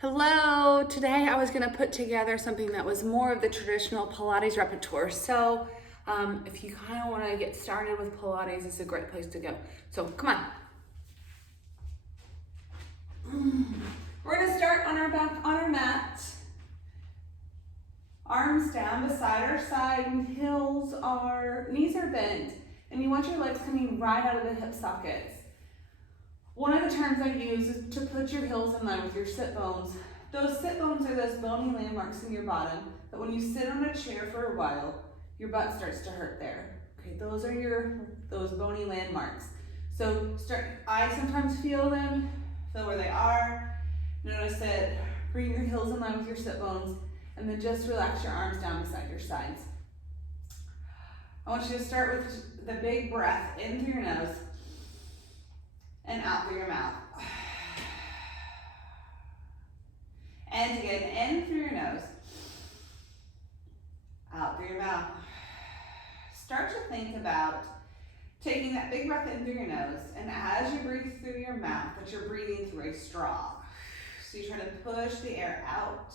Hello, today I was gonna put together something that was more of the traditional Pilates repertoire. So if you kind of wanna get started with Pilates, it's a great place to go. So come on. We're gonna start on our back on our mat. Arms down beside our side, knees are bent, and you want your legs coming right out of the hip sockets. One of the terms I use is to put your heels in line with your sit bones. Those sit bones are those bony landmarks in your bottom that when you sit on a chair for a while, your butt starts to hurt there. Okay, those are those bony landmarks. So I sometimes feel them, feel where they are. Notice it, bring your heels in line with your sit bones, and then just relax your arms down beside your sides. I want you to start with the big breath in through your nose and out through your mouth. And again, in through your nose, out through your mouth. Start to think about taking that big breath in through your nose, and as you breathe through your mouth, that you're breathing through a straw. So you try to push the air out.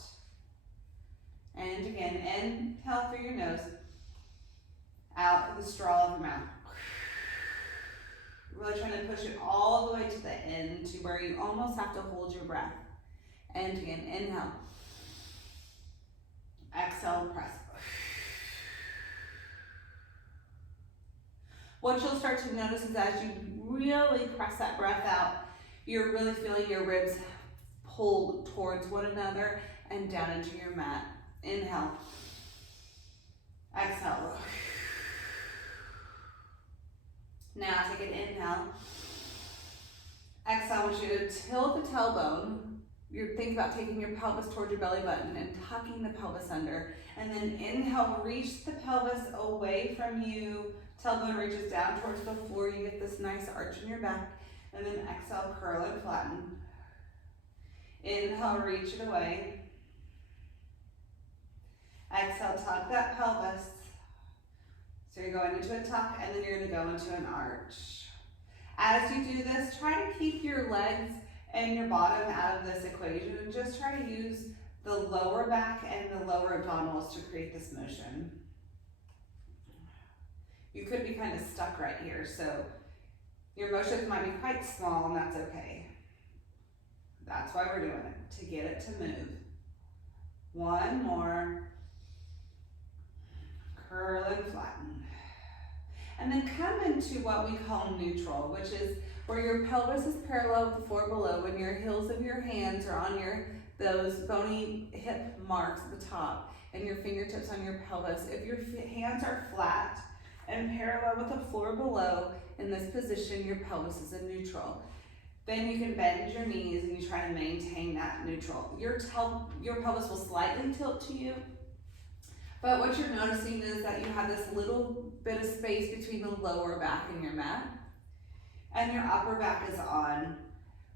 And again, inhale through your nose, out through the straw of your mouth. Really trying to push it all the way to the end, to where you almost have to hold your breath. And again, inhale. Exhale, press. What you'll start to notice is as you really press that breath out, you're really feeling your ribs pull towards one another and down into your mat. Inhale. Exhale. Now take an inhale. Exhale, I want you to tilt the tailbone. You think about taking your pelvis towards your belly button and tucking the pelvis under. And then inhale, reach the pelvis away from you. Tailbone reaches down towards the floor. You get this nice arch in your back. And then exhale, curl and flatten. Inhale, reach it away. Exhale, tuck that pelvis. So you're going into a tuck, and then you're going to go into an arch. As you do this, try to keep your legs and your bottom out of this equation, and just try to use the lower back and the lower abdominals to create this motion. You could be kind of stuck right here, so your motions might be quite small, and that's okay. That's why we're doing it, to get it to move. One more. Curl and flatten. And then come into what we call neutral, which is where your pelvis is parallel with the floor below and your heels of your hands are on those bony hip marks at the top and your fingertips on your pelvis. If your hands are flat and parallel with the floor below in this position, your pelvis is in neutral. Then you can bend your knees and you try to maintain that neutral. Your pelvis will slightly tilt to you, but what you're noticing is that you have this little bit of space between the lower back and your mat, and your upper back is on.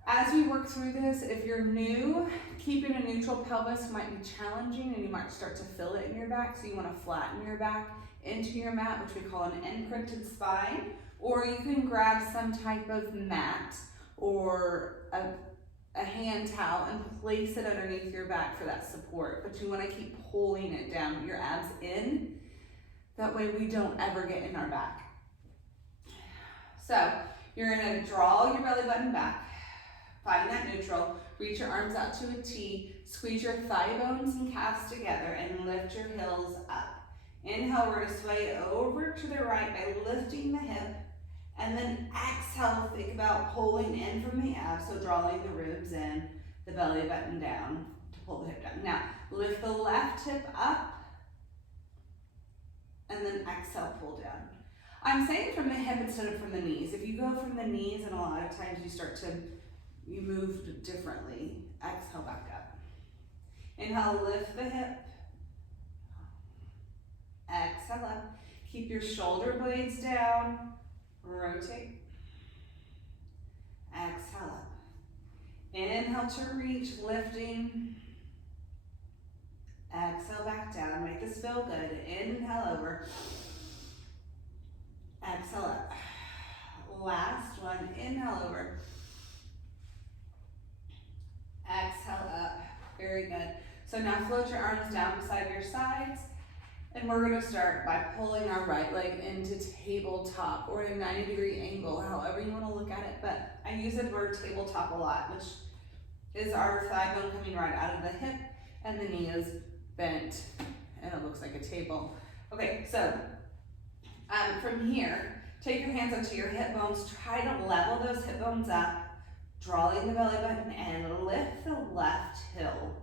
As we work through this, if you're new, keeping a neutral pelvis might be challenging and you might start to feel it in your back, so you want to flatten your back into your mat, which we call an imprinted spine, or you can grab some type of mat or a hand towel and place it underneath your back for that support, but you want to keep pulling it down, your abs in. That way we don't ever get in our back. So you're going to draw your belly button back, finding that neutral, reach your arms out to a T, squeeze your thigh bones and calves together and lift your heels up. Inhale, we're going to sway over to the right by lifting the hip. And then exhale, think about pulling in from the abs, so drawing the ribs in, the belly button down to pull the hip down. Now, lift the left hip up, and then exhale, pull down. I'm saying from the hip instead of from the knees. If you go from the knees, and a lot of times you move differently. Exhale, back up. Inhale, lift the hip. Exhale up. Keep your shoulder blades down. Rotate. Exhale up. Inhale to reach, lifting. Exhale back down. Make this feel good. Inhale over. Exhale up. Last one. Inhale over. Exhale up. Very good. So now float your arms down beside your sides. And we're gonna start by pulling our right leg into tabletop or a 90-degree angle, however you wanna look at it. But I use the word tabletop a lot, which is our thigh bone coming right out of the hip and the knee is bent and it looks like a table. Okay, so from here, take your hands onto your hip bones, try to level those hip bones up, drawing the belly button and lift the left heel.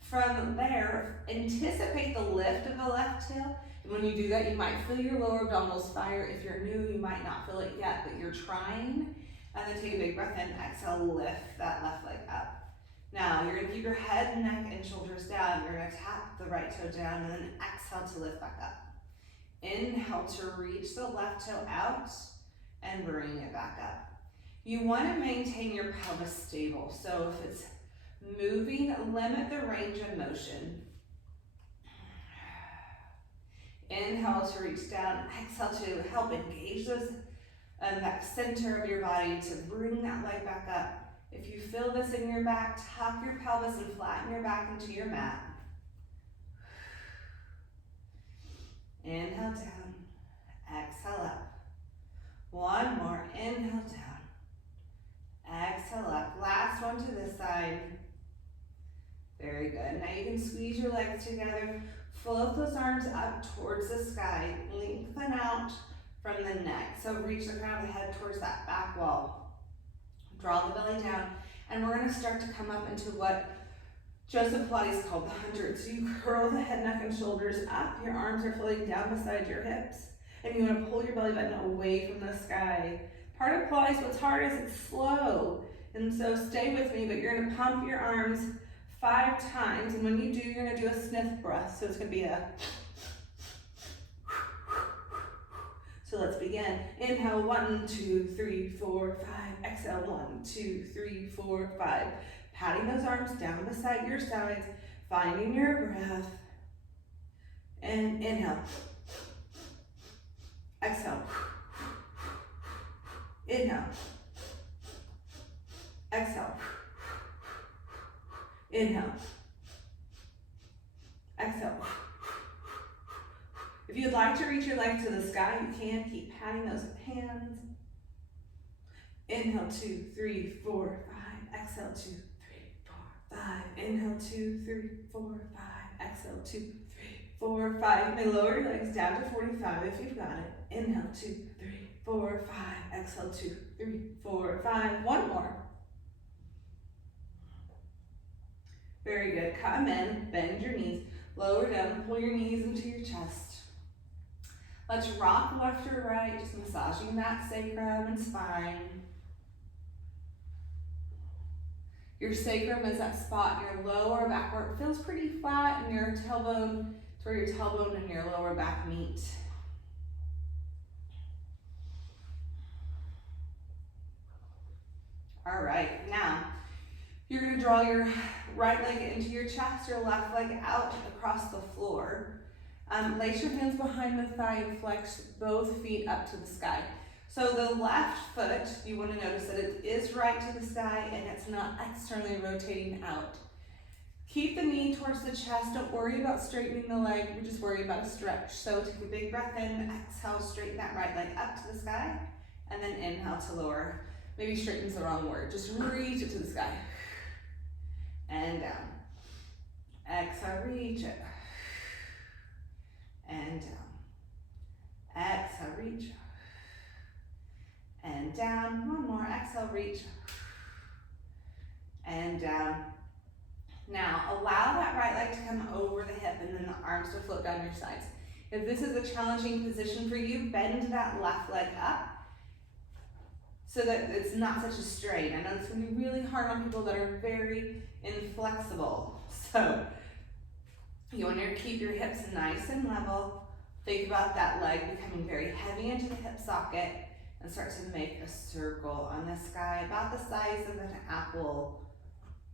From there, anticipate the lift of the left heel. And when you do that, you might feel your lower abdominals fire. If you're new, you might not feel it yet, but you're trying. And then take a big breath in, exhale, lift that left leg up. Now, you're gonna keep your head, neck, and shoulders down. You're gonna tap the right toe down and then exhale to lift back up. Inhale to reach the left toe out and bring it back up. You wanna maintain your pelvis stable. So if it's moving, limit the range of motion. Inhale to reach down, exhale to help engage those that center of your body to bring that leg back up. If you feel this in your back, tuck your pelvis and flatten your back into your mat. Inhale down, exhale up. One more, inhale down, exhale up. Last one to this side. Very good. Now you can squeeze your legs together, float those arms up towards the sky, lengthen out from the neck. So reach the crown of the head towards that back wall. Draw the belly down, and we're gonna start to come up into what Joseph Pilates called the 100. So you curl the head, neck, and shoulders up. Your arms are floating down beside your hips, and you wanna pull your belly button away from the sky. Part of Pilates, what's hard is it's slow. And so stay with me, but you're gonna pump your arms 5 times, and when you do, you're gonna do a sniff breath. So it's gonna be a, so let's begin. Inhale, 1, 2, 3, 4, 5. Exhale, 1, 2, 3, 4, 5. Patting those arms down beside your sides, finding your breath. And inhale. Exhale. Inhale. Exhale. Inhale. Exhale. If you'd like to reach your leg to the sky, you can. Keep patting those hands. Inhale, 2, 3, 4, 5. Exhale, 2, 3, 4, 5. Inhale, 2, 3, 4, 5. Exhale, 2, 3, 4, 5. You may lower your legs down to 45 if you've got it. Inhale, 2, 3, 4, 5. Exhale, 2, 3, 4, 5. One more. Very good. Come in, bend your knees, lower down, pull your knees into your chest. Let's rock left or right, just massaging that sacrum and spine. Your sacrum is that spot in your lower back where it feels pretty flat, and your tailbone, it's where your tailbone and your lower back meet. All right, now you're gonna draw your right leg into your chest, your left leg out across the floor. Lace your hands behind the thigh and flex both feet up to the sky. So the left foot, you want to notice that it is right to the sky and it's not externally rotating out. Keep the knee towards the chest. Don't worry about straightening the leg. We just worry about a stretch. So take a big breath in, exhale, straighten that right leg up to the sky, and then inhale to lower. Maybe straighten's the wrong word. Just reach it to the sky. And down. Exhale, reach it. And down. Exhale, reach. And down. One more. Exhale, reach. And down. Now, allow that right leg to come over the hip and then the arms to float down your sides. If this is a challenging position for you, bend that left leg up so that it's not such a strain. I know it's going to be really hard on people that are very inflexible. So you want to keep your hips nice and level. Think about that leg becoming very heavy into the hip socket and start to make a circle on the sky about the size of an apple.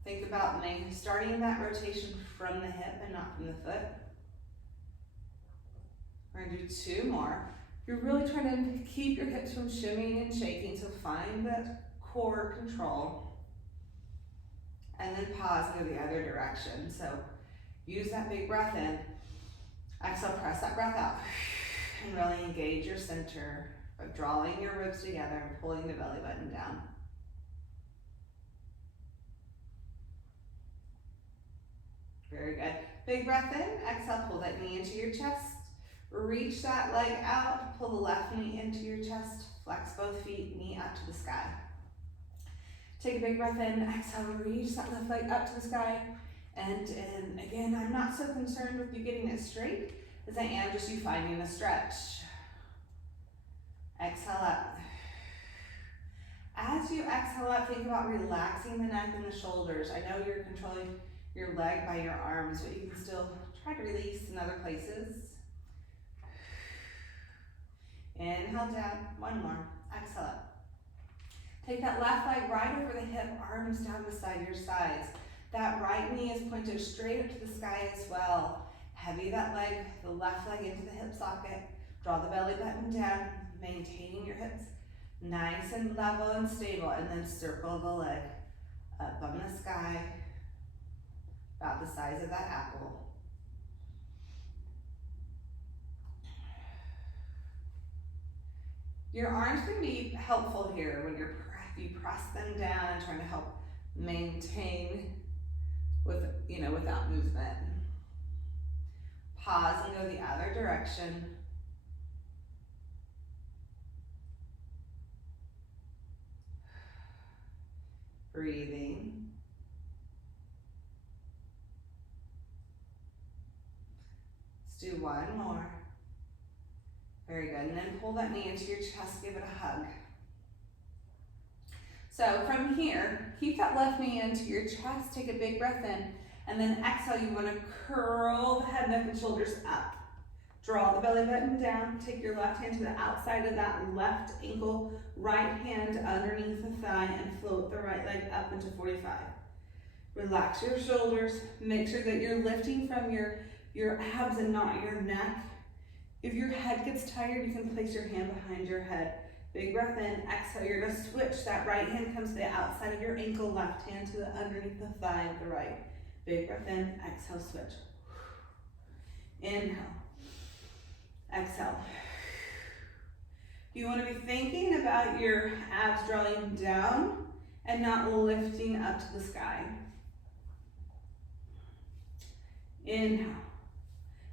Think about starting that rotation from the hip and not from the foot. We're going to do 2 more. You're really trying to keep your hips from shimmying and shaking, so find that core control. and then pause and go the other direction. So use that big breath in. Exhale, press that breath out. And really engage your center of drawing your ribs together and pulling the belly button down. Very good. Big breath in. Exhale, pull that knee into your chest. Reach that leg out. Pull the left knee into your chest. Flex both feet, knee up to the sky. Take a big breath in. Exhale, reach that left leg up to the sky. And again, I'm not so concerned with you getting it straight as I am just you finding a stretch. Exhale up. As you exhale up, think about relaxing the neck and the shoulders. I know you're controlling your leg by your arms, but you can still try to release in other places. Inhale down, one more. Exhale up. Take that left leg right over the hip, arms down beside your sides. That right knee is pointed straight up to the sky as well. Heavy that leg, the left leg into the hip socket. Draw the belly button down, maintaining your hips nice and level and stable, and then circle the leg up on the sky, about the size of that apple. Your arms can be helpful here when you press them down and trying to help maintain without movement. Pause and go the other direction. Breathing. Let's do one more. Very good. And then pull that knee into your chest, give it a hug. So from here, keep that left knee into your chest, take a big breath in, and then exhale, you want to curl the head, neck, and shoulders up. Draw the belly button down, take your left hand to the outside of that left ankle, right hand underneath the thigh, and float the right leg up into 45. Relax your shoulders, make sure that you're lifting from your abs and not your neck. If your head gets tired, you can place your hand behind your head. Big breath in, exhale, you're gonna switch. That right hand comes to the outside of your ankle, left hand to the underneath the thigh of the right. Big breath in, exhale, switch. Inhale, exhale. You wanna be thinking about your abs drawing down and not lifting up to the sky. Inhale,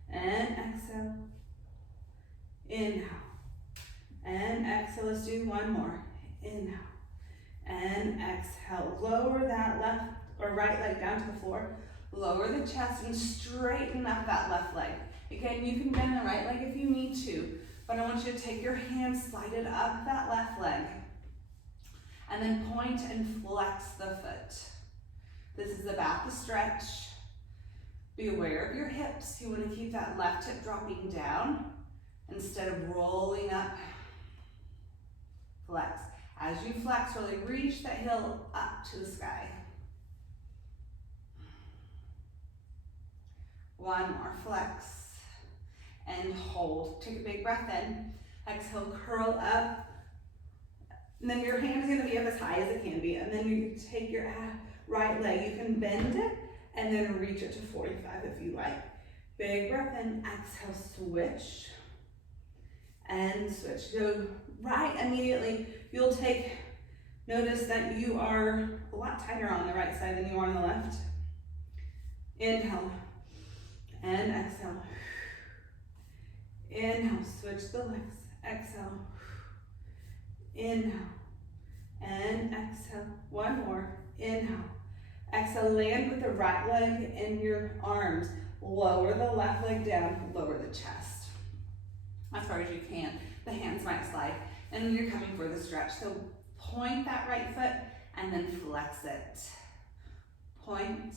and exhale. Inhale, and exhale. Let's do one more. Inhale, and exhale. Lower that left or right leg down to the floor. Lower the chest and straighten up that left leg. Again, you can bend the right leg if you need to, but I want you to take your hand, slide it up that left leg, and then point and flex the foot. This is about the stretch. Be aware of your hips. You want to keep that left hip dropping down instead of rolling up. Flex. As you flex, really reach that heel up to the sky. One more, flex and hold. Take a big breath in. Exhale, curl up. And then your hand is going to be up as high as it can be. And then you take your right leg. You can bend it and then reach it to 45 if you like. Big breath in, exhale, switch. And switch. So right immediately, you'll notice that you are a lot tighter on the right side than you are on the left. Inhale and exhale. Inhale, switch the legs. Exhale. Inhale and exhale. One more. Inhale. Exhale, land with the right leg in your arms. Lower the left leg down, lower the chest. As far as you can. The hands might slide. And then you're coming for the stretch. So point that right foot and then flex it. Point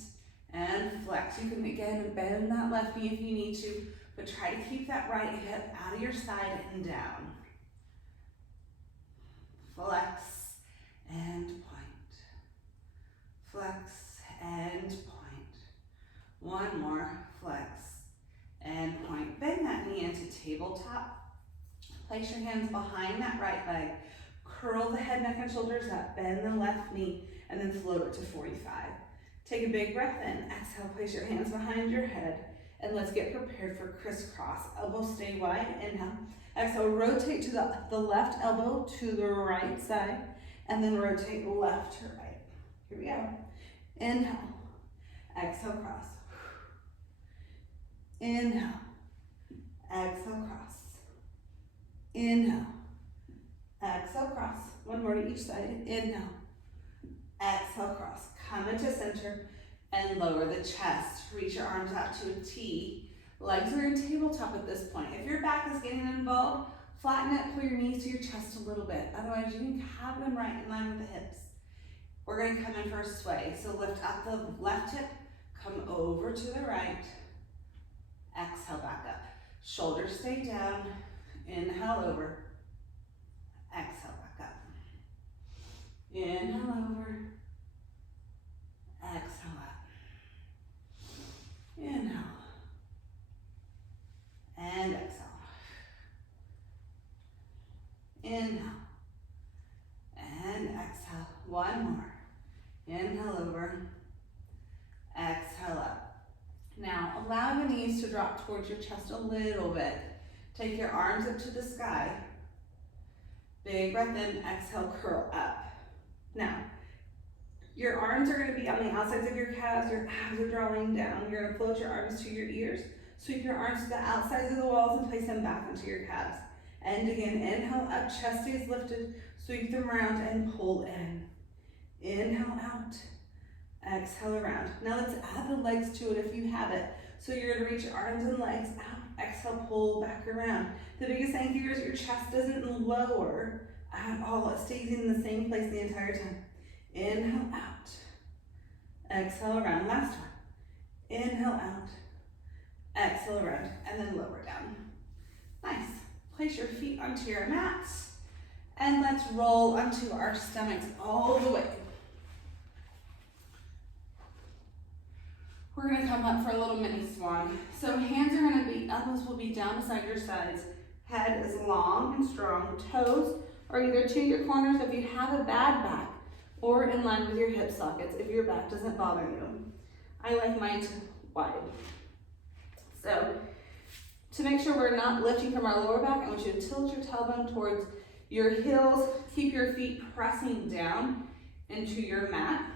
and flex. You can again bend that left knee if you need to, but try to keep that right hip out of your side and down. Flex and point. Flex and point. One more, flex and point. Bend that knee into tabletop. Place your hands behind that right leg. Curl the head, neck, and shoulders up. Bend the left knee and then float it to 45. Take a big breath in. Exhale, place your hands behind your head. And let's get prepared for crisscross. Elbows stay wide. Inhale. Exhale, rotate to the left elbow to the right side. And then rotate left to right. Here we go. Inhale. Exhale, cross. Inhale. Exhale, cross. Inhale. Exhale, cross. One more to each side. Inhale. Exhale, cross. Come into center and lower the chest. Reach your arms out to a T. Legs are in tabletop at this point. If your back is getting involved, flatten it, pull your knees to your chest a little bit. Otherwise, you can have them right in line with the hips. We're going to come in for a sway. So lift up the left hip, come over to the right. Exhale, back up. Shoulders stay down. Inhale over. Exhale, back up. Inhale over. Exhale up. Inhale. And exhale. Inhale. And exhale. One more. Inhale over. Exhale up. Now, allow the knees to drop towards your chest a little bit. Take your arms up to the sky. Big breath in, exhale, curl up. Now, your arms are going to be on the outsides of your calves. Your abs are drawing down. You're going to float your arms to your ears. Sweep your arms to the outsides of the walls and place them back into your calves. And again, inhale up, chest stays lifted. Sweep them around and pull in. Inhale out. Exhale around. Now let's add the legs to it if you have it. So you're going to reach your arms and legs out. Exhale, pull back around. The biggest thing here is your chest doesn't lower at all. It stays in the same place the entire time. Inhale out. Exhale around. Last one. Inhale out. Exhale around. And then lower down. Nice. Place your feet onto your mats. And let's roll onto our stomachs all the way. We're going to come up for a little mini swan. So hands are going to be, elbows will be down beside your sides. Head is long and strong. Toes are either to your corners if you have a bad back, or in line with your hip sockets if your back doesn't bother you. I like mine to wide. So to make sure we're not lifting from our lower back, I want you to tilt your tailbone towards your heels. Keep your feet pressing down into your mat.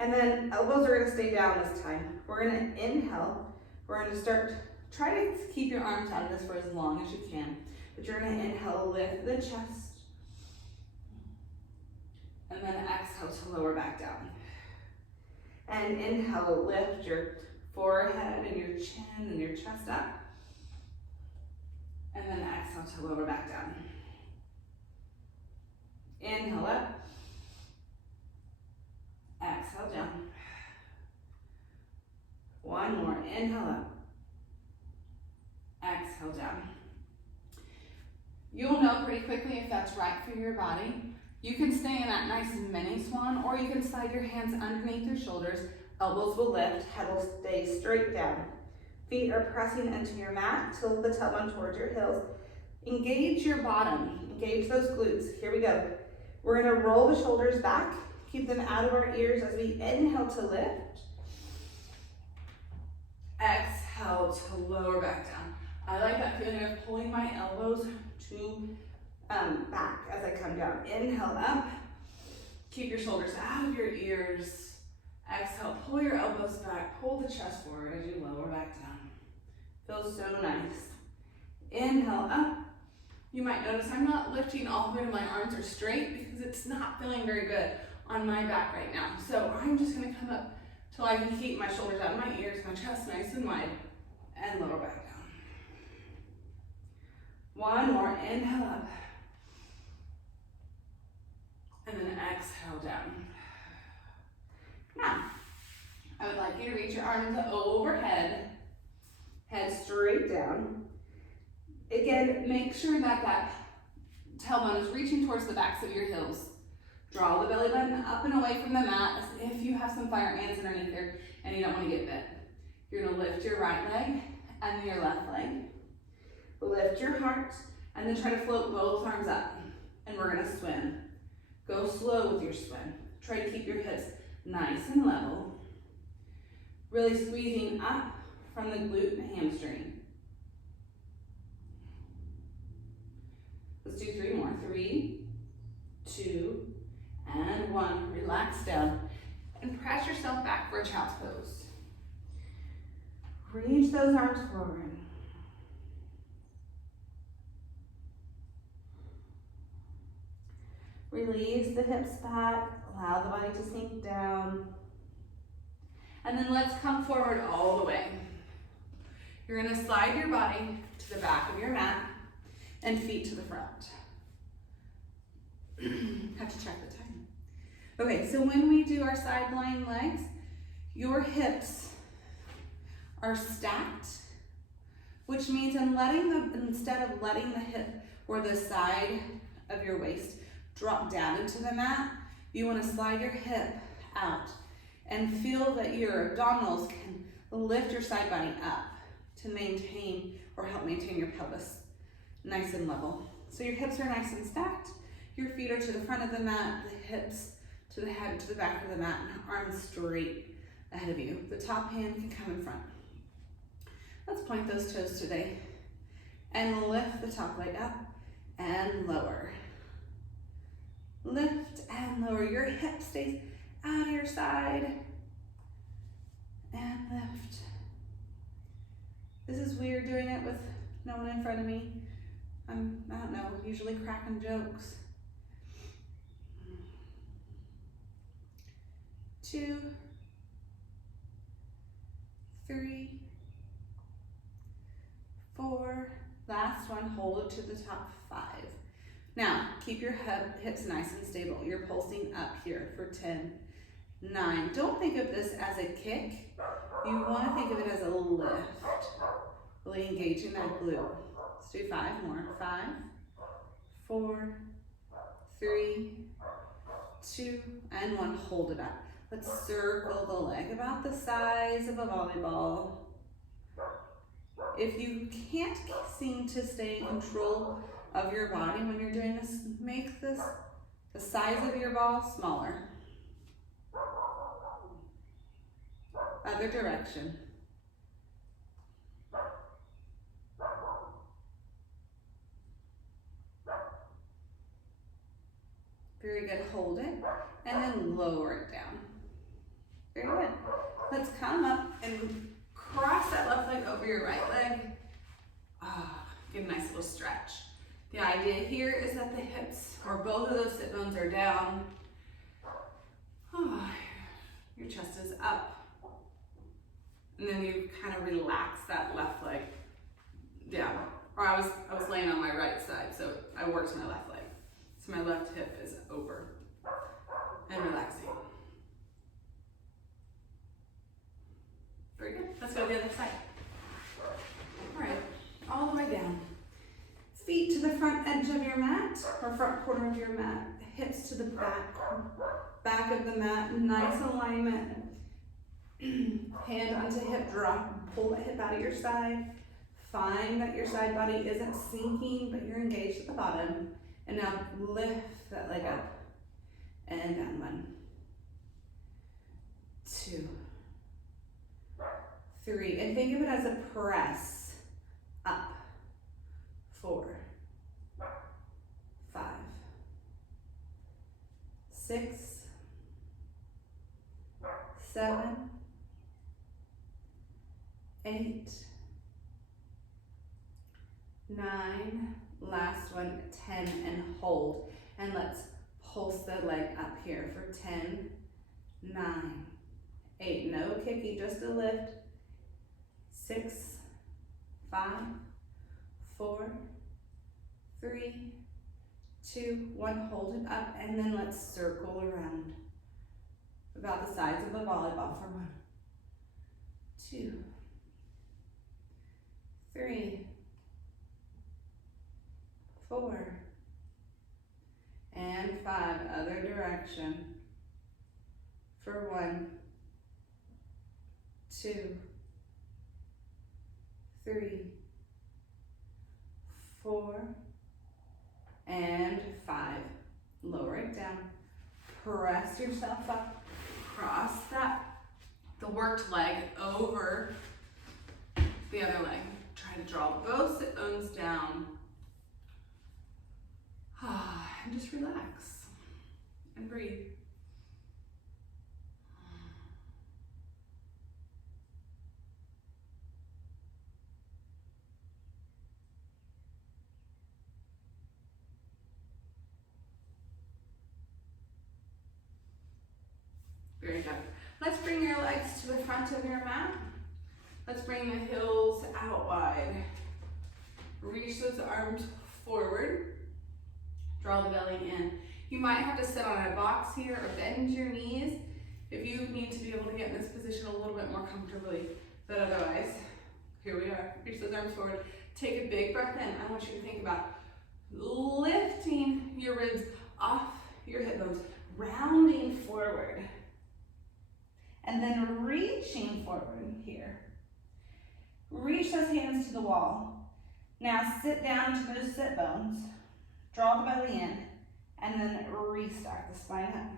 And then elbows are going to stay down this time. We're going to inhale. We're going to try to keep your arms out of this for as long as you can. But you're going to inhale, lift the chest. And then exhale to lower back down. And inhale, lift your forehead and your chin and your chest up. And then exhale to lower back down. Inhale up. Exhale down. One more. Inhale up. Exhale down. You'll know pretty quickly if that's right for your body. You can stay in that nice mini swan, or you can slide your hands underneath your shoulders. Elbows will lift, head will stay straight down. Feet are pressing into your mat. Tilt the tailbone towards your heels. Engage your bottom. Engage those glutes. Here we go. We're going to roll the shoulders back. Keep them out of our ears as we inhale to lift. Exhale to lower back down. I like that feeling of pulling my elbows to back as I come down. Inhale up. Keep your shoulders out of your ears. Exhale, pull your elbows back. Pull the chest forward as you lower back down. Feels so nice. Inhale up. You might notice I'm not lifting all the way to my arms are straight because it's not feeling very good on my back right now. So I'm just going to come up till I can keep my shoulders out of my ears, my chest nice and wide, and lower back down. One more. Inhale up. And then exhale down. Now, I would like you to reach your arms overhead, head straight down. Again, make sure that that tailbone is reaching towards the backs of your heels. Draw the belly button up and away from the mat as if you have some fire ants underneath there and you don't want to get bit. You're going to lift your right leg and then your left leg. Lift your heart and then try to float both arms up. And we're going to swim. Go slow with your swim. Try to keep your hips nice and level. Really squeezing up from the glute and hamstring. Let's do 3 more. 3, 2, and 1. Relax down and press yourself back for a child's pose. Reach those arms forward. Release the hips back, allow the body to sink down. And then let's come forward all the way. You're gonna slide your body to the back of your mat and feet to the front. Have to check the time. Okay, so when we do our side lying legs, your hips are stacked, which means instead of letting the hip or the side of your waist drop down into the mat, you want to slide your hip out and feel that your abdominals can lift your side body up to maintain or help maintain your pelvis nice and level. So your hips are nice and stacked, your feet are to the front of the mat, the hips to the head, to the back of the mat, and arms straight ahead of you. The top hand can come in front. Let's point those toes today and lift the top leg up and lower. Lift and lower. Your hip stays out of your side and lift. This is weird doing it with no one in front of me. I don't know, usually cracking jokes. 2, 3, 4, last one, hold it to the top, 5. Now, keep your hips nice and stable. You're pulsing up here for 10, 9. Don't think of this as a kick. You want to think of it as a lift. Really engaging that glute. Let's do 5 more. 5, 4, 3, 2, and 1. Hold it up. Let's circle the leg about the size of a volleyball. If you can't seem to stay in control of your body when you're doing this, make this the size of your ball smaller. Other direction. Very good, hold it, and then lower it down. Very good. Let's come up and cross that left leg over your right leg. Give a nice little stretch. The idea here is that the hips, or both of those sit bones, are down. Your chest is up. And then you kind of relax that left leg down. Or I was laying on my right side, so I worked my left leg. So my left hip is over and relaxing. Very good. Let's go to the other side. All right, all the way down. Feet to the front edge of your mat, or front corner of your mat. Hips to the back of the mat. Nice alignment. Hand onto hip drop. Pull the hip out of your side. Find that your side body isn't sinking, but you're engaged at the bottom. And now lift that leg up and down. 1, 2, 3, and think of it as a press up. 4, 5, 6, 7, 8, 9, last one, 10, and hold. And let's pulse the leg up here for 10, 9, 8, no kicking, just a lift. 6, 5, 4, 3, 2, 1, hold it up, and then let's circle around. About the size of a volleyball for 1, 2, 3, 4, and 5, other direction, for 1, 2, 3, 4, and 5. Lower it down. Press yourself up. Cross that the worked leg over the other leg. Try to draw both sit bones down. And just relax and breathe. Very good. Let's bring your legs to the front of your mat. Let's bring the heels out wide. Reach those arms forward. Draw the belly in. You might have to sit on a box here or bend your knees if you need to be able to get in this position a little bit more comfortably. But otherwise, here we are. Reach those arms forward. Take a big breath in. I want you to think about lifting your ribs off your hip bones, rounding forward. And then reaching forward here. Reach those hands to the wall. Now sit down to those sit bones. Draw the belly in. And then restack the spine up.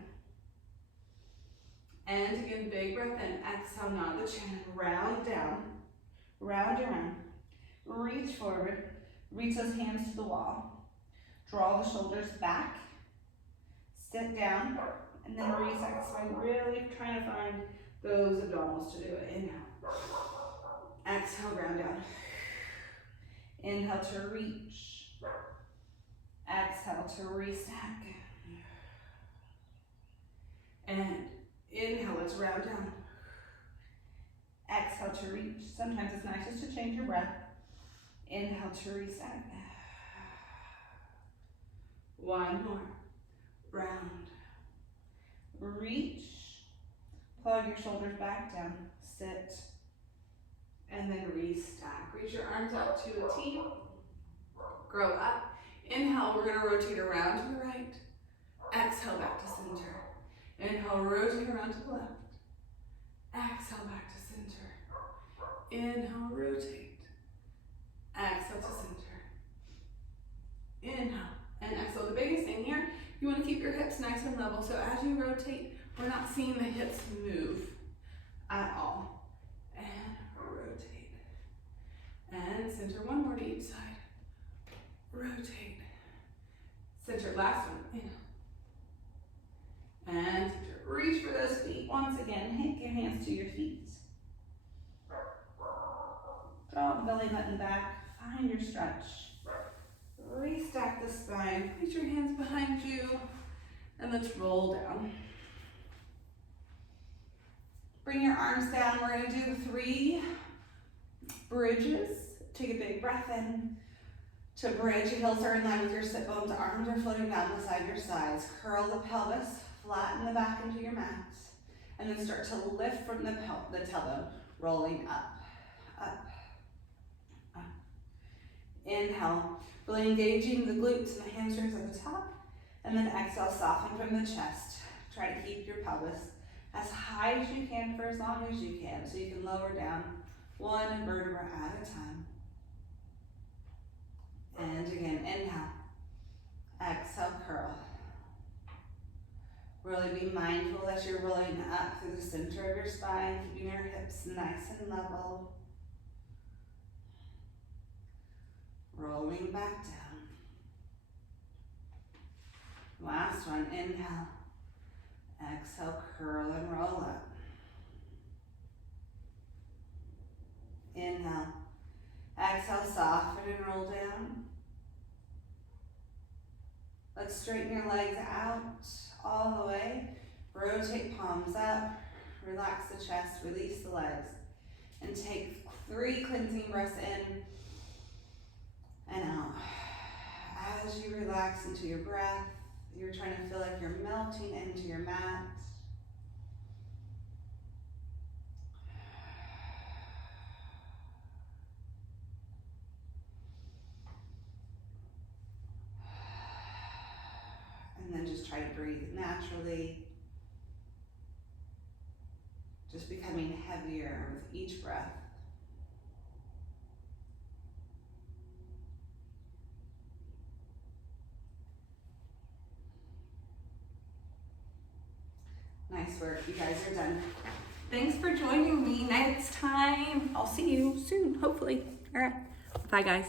And again, big breath in. Exhale, nod the chin. Round down. Round around. Reach forward. Reach those hands to the wall. Draw the shoulders back. Sit down. And then restack the spine. Really trying to find those abdominals to do it. Inhale. Exhale, round down. Inhale to reach. Exhale to restack. And inhale, let's round down. Exhale to reach. Sometimes it's nice just to change your breath. Inhale to restack. One more. Round. Reach. Plug your shoulders back down. Sit. And then restack. Reach your arms out to a T. Grow up. Inhale, we're going to rotate around to the right. Exhale, back to center. Inhale, rotate around to the left. Exhale, back to center. Inhale, rotate. Exhale to center. Inhale and exhale. The biggest thing here, you want to keep your hips nice and level. So as you rotate, we're not seeing the hips move at all. And rotate. And center. One more to each side. Rotate. Center. Last one. Inhale. And reach for those feet. Once again, take your hands to your feet. Draw the belly button back. Find your stretch. Restack the spine. Place your hands behind you. And let's roll down. Bring your arms down. We're going to do 3 bridges. Take a big breath in. To bridge, your heels are in line with your sit bones. Arms are floating down beside your sides. Curl the pelvis. Flatten the back into your mat. And then start to lift from the tailbone. Rolling up, up, up. Inhale. Really engaging the glutes and the hamstrings at the top. And then exhale, soften from the chest. Try to keep your pelvis as high as you can for as long as you can. So you can lower down 1 vertebra at a time. And again, inhale. Exhale, curl. Really be mindful as you're rolling up through the center of your spine, keeping your hips nice and level. Rolling back down. Last one, inhale. Exhale, curl and roll up. Inhale. Exhale, soften and roll down. Let's straighten your legs out all the way. Rotate palms up. Relax the chest, release the legs. And take 3 cleansing breaths in and out. As you relax into your breath, you're trying to feel like you're melting into your mat. And then just try to breathe naturally. Just becoming heavier with each breath. Nice work, you guys are done. Thanks for joining me next time. I'll see you soon, hopefully. All right. Bye, guys.